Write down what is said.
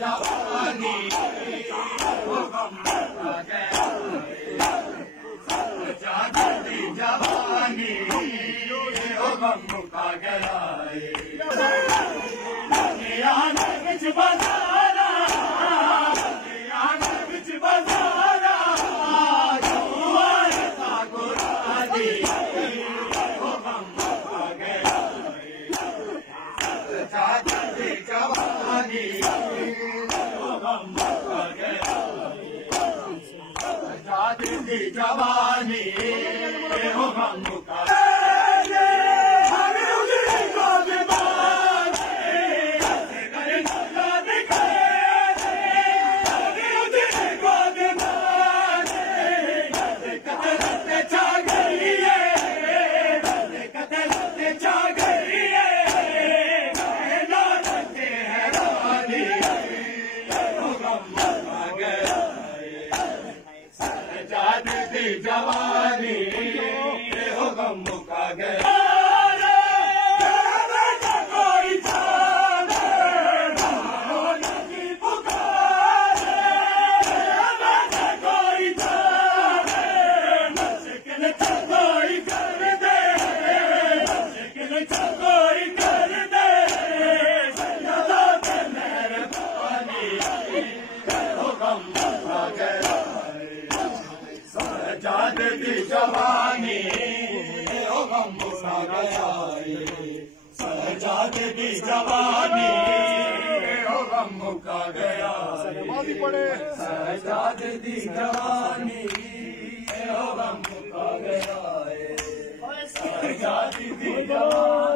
जवानी वो गम मुका गया सजादी जवानी वो गम मुका गया बिच बाजारा बिच बाजारा गुरादी वो गम मुका गया सजादी जवानी वो गम मुका गया सजादी जवानी वो गम मुका जवानी हो गम मुका गया कोई कर दे कोई कर दे मेहरबानी हो गम मुका गया सजादी जवानी हो गम मुका गया सजादी जवानी हो गम मुका गया सजादी जवानी हो गम मुका गया सजादी जवानी